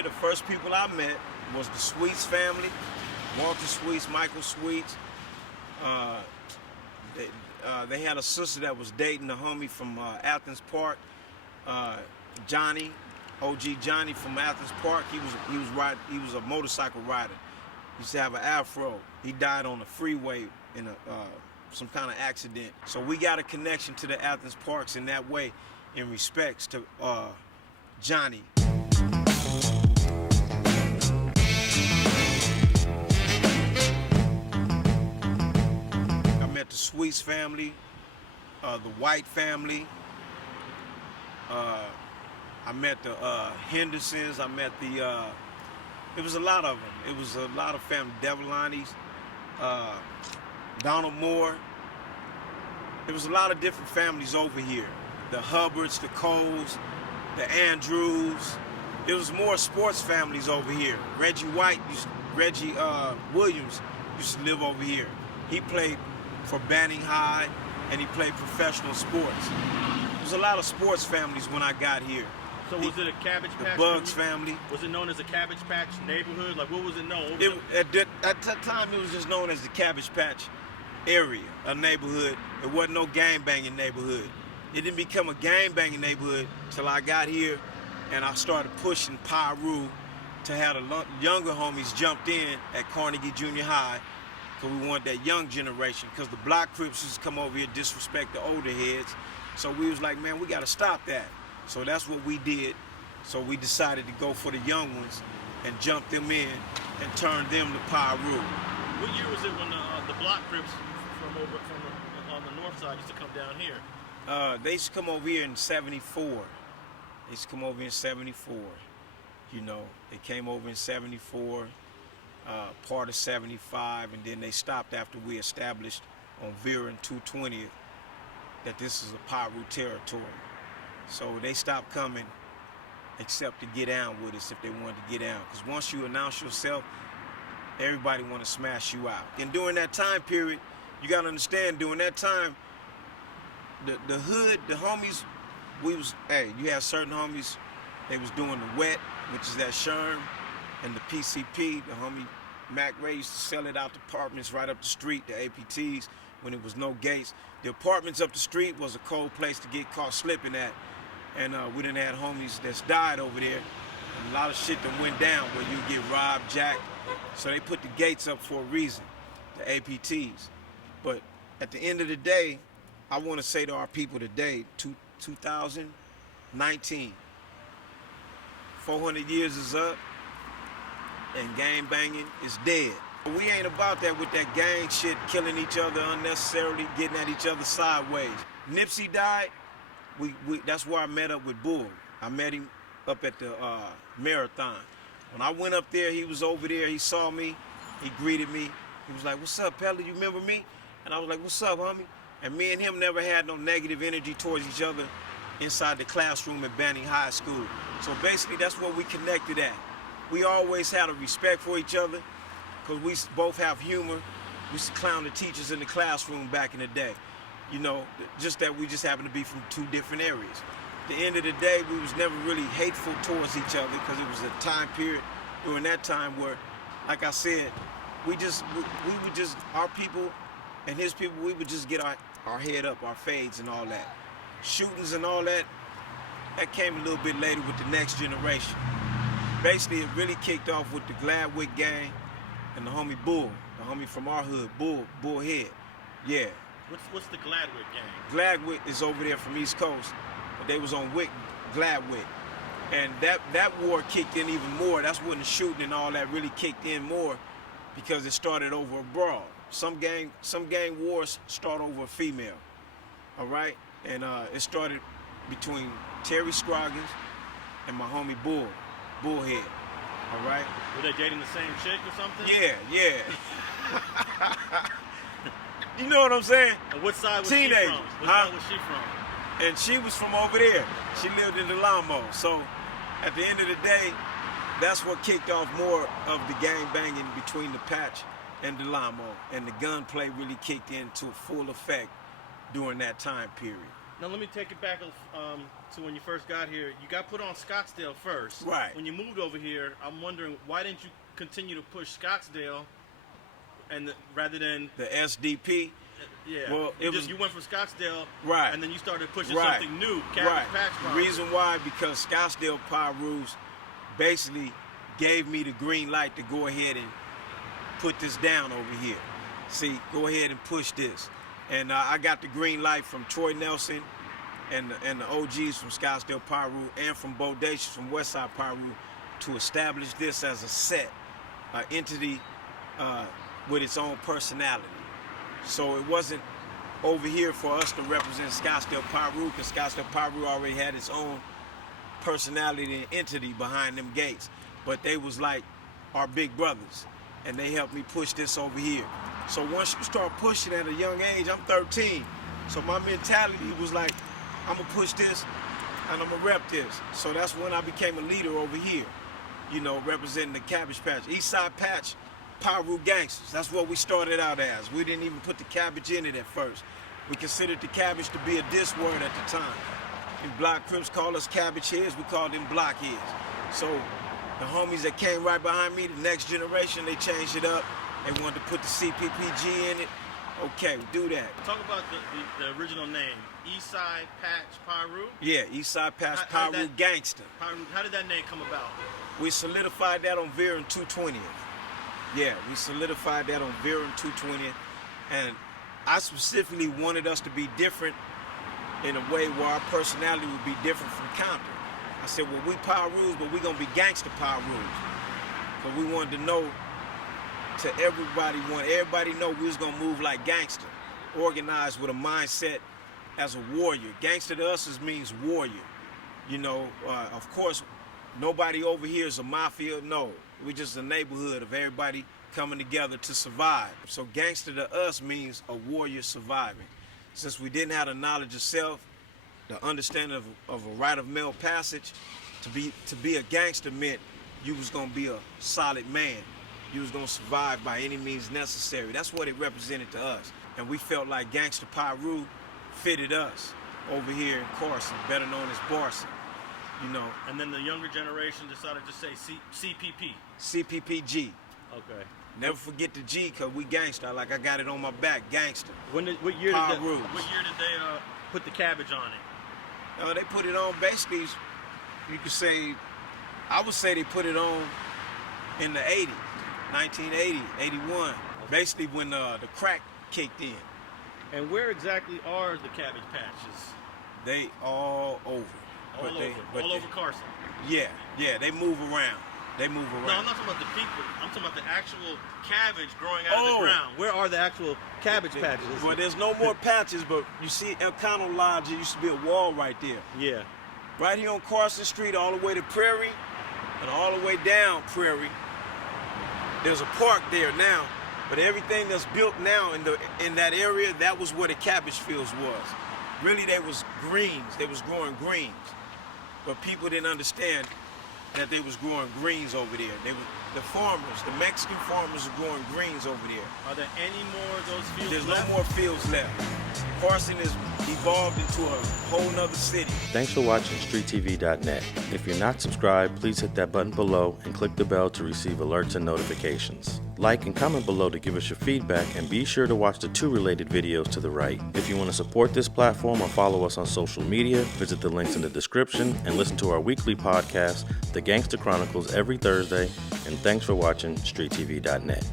here, the first people I met was the Sweets family, Walter Sweets, Michael Sweets. They had a sister that was dating a homie from Athens Park, Johnny, OG Johnny from Athens Park. He was a motorcycle rider. He used to have an afro. He died on the freeway in some kind of accident. So we got a connection to the Athens Parks in that way, in respects to Johnny. I met the Sweets family, the White family. I met the Hendersons. I met the. It was a lot of them. It was a lot of family. Devilinis, Donald Moore. There was a lot of different families over here. The Hubbards, the Coles, the Andrews. There was more sports families over here. Reggie Williams used to live over here. He played for Banning High, and he played professional sports. There was a lot of sports families when I got here. So was it a Kabbage Patch? The Bugs family. Was it known as a Kabbage Patch neighborhood? Like, what was it known? At that time, it was just known as the Kabbage Patch area, a neighborhood. It wasn't no gang-banging neighborhood. It didn't become a gang-banging neighborhood till I got here, and I started pushing Pyru to have the younger homies jumped in at Carnegie Junior High, because we want that young generation, because the Blocc Crips used to come over here and disrespect the older heads. So we was like, man, we got to stop that. So that's what we did. So we decided to go for the young ones and jump them in and turn them to Pyru. What year was it when the Blocc Crips on the north side used to come down here? They used to come over here in '74. They used to come over in '74. You know, they came over in '74, part of '75, and then they stopped after we established on Vera and 220th that this is a Pyru territory. So they stopped coming except to get down with us if they wanted to get down. Because once you announce yourself, everybody want to smash you out. And during that time period, you got to understand, during that time, the hood, the homies, you have certain homies, they was doing the wet, which is that Sherm, and the PCP, the homie Mac Ray used to sell it out to apartments right up the street, the APTs, when it was no gates. The apartments up the street was a cold place to get caught slipping at. And we done had homies that's died over there. And a lot of shit that went down where you get robbed, jacked. So they put the gates up for a reason, the APTs. But at the end of the day, I want to say to our people today, 2019, 400 years is up, and gang banging is dead. We ain't about that with that gang shit, killing each other unnecessarily, getting at each other sideways. Nipsey died, that's where I met up with Bull. I met him up at the marathon. When I went up there, he was over there, he saw me, he greeted me. He was like, "What's up, Peddler, you remember me?" And I was like, "What's up, homie?" And me and him never had no negative energy towards each other inside the classroom at Banning High School. So basically, that's where we connected at. We always had a respect for each other, because we both have humor. We used to clown the teachers in the classroom back in the day. You know, just that we just happened to be from two different areas. At the end of the day, we was never really hateful towards each other, because it was a time period during that time where, like I said, we would just, our people and his people, we would just get our head up, our fades and all that. Shootings and all that, that came a little bit later with the next generation. Basically, it really kicked off with the Gladwick gang and the homie Bull, the homie from our hood, Bullhead. Yeah. What's the Gladwick gang? Gladwick is over there from East Coast, but they was on Gladwick. And that war kicked in even more. That's when the shooting and all that really kicked in more, because it started over a brawl. Some gang wars start over a female, all right? And it started between Terry Scroggins and my homie Bullhead, all right? Were they dating the same chick or something? Yeah. You know what I'm saying? And what side was Teenagers, she from? What side was she from? And she was from over there. She lived in Alonso. So at the end of the day, that's what kicked off more of the gang banging between the Patch and the Alonso. And the gunplay really kicked into full effect during that time period. Now let me take it back to when you first got here. You got put on Scottsdale first. Right. When you moved over here, I'm wondering why didn't you continue to push Scottsdale, and rather than the SDP. Yeah. Well, you went from Scottsdale, right, and then you started pushing right, something new, Kabbage Patch. The reason why, because Scottsdale Pyros basically gave me the green light to go ahead and put this down over here. See, go ahead and push this. And I got the green light from Troy Nelson and the OGs from Scottsdale Pyro and from Bodacious from Westside Pyro to establish this as a set, an entity with its own personality. So it wasn't over here for us to represent Scottsdale Pyro, because Scottsdale Pyro already had its own personality and entity behind them gates. But they was like our big brothers, and they helped me push this over here. So once you start pushing at a young age, I'm 13, so my mentality was like, I'm gonna push this and I'm gonna rep this. So that's when I became a leader over here, you know, representing the Kabbage Patch. Eastside Patch, Pyro Gangsters, that's what we started out as. We didn't even put the cabbage in it at first. We considered the cabbage to be a diss word at the time. If Blocc Crips call us cabbage heads, we called them block heads. So the homies that came right behind me, the next generation, they changed it up. They wanted to put the CPPG in it. Okay, we do that. Talk about the original name, Eastside Patch Pyro? Yeah, Eastside Patch Pyro Gangster. How did that name come about? We solidified that on Vera and 220th. Yeah, we solidified that on Vera and 220th. And I specifically wanted us to be different in a way where our personality would be different from Compton. I said, well, we Pyros, but we're going to be gangster Pyros. Because we wanted to know, to everybody know we was going to move like gangster, organized with a mindset as a warrior. Gangster to us means warrior. You know, of course, nobody over here is a mafia. No, we just a neighborhood of everybody coming together to survive. So gangster to us means a warrior surviving. Since we didn't have the knowledge of self, the understanding of a rite of male passage, to be a gangster meant you was gonna be a solid man. You was gonna survive by any means necessary. That's what it represented to us. And we felt like Gangster Pyro fitted us over here in Carson, better known as Barson. You know. And then the younger generation decided to say CPP. CPPG. Okay. Never forget the G, cause we gangster. Like I got it on my back, gangster. What year did they put the cabbage on it? They put it on basically, you could say, I would say they put it on in the 80s, 1980, 81. Basically when the crack kicked in. And where exactly are the Kabbage Patches? They all over. All over Carson? Yeah, they move around. No, I'm not talking about the people. I'm talking about the actual cabbage growing out of the ground. Where are the actual Kabbage Patches? Well, there's no more patches, but you see Elcano Lodge, there used to be a wall right there. Yeah. Right here on Carson Street, all the way to Prairie, and all the way down Prairie. There's a park there now, but everything that's built now in that area, that was where the cabbage fields was. Really, they was greens. They was growing greens. But people didn't understand that they was growing greens over there. The farmers, the Mexican farmers are growing greens over there. Are there any more of those fields There's left? no more fields left. Carson has evolved into a whole nother city. Thanks for watching StreetTV.net. If you're not subscribed, please hit that button below and click the bell to receive alerts and notifications. Like and comment below to give us your feedback, and be sure to watch the 2 related videos to the right. If you want to support this platform or follow us on social media, visit the links in the description and listen to our weekly podcast, The Gangster Chronicles, every Thursday. And thanks for watching StreetTV.net.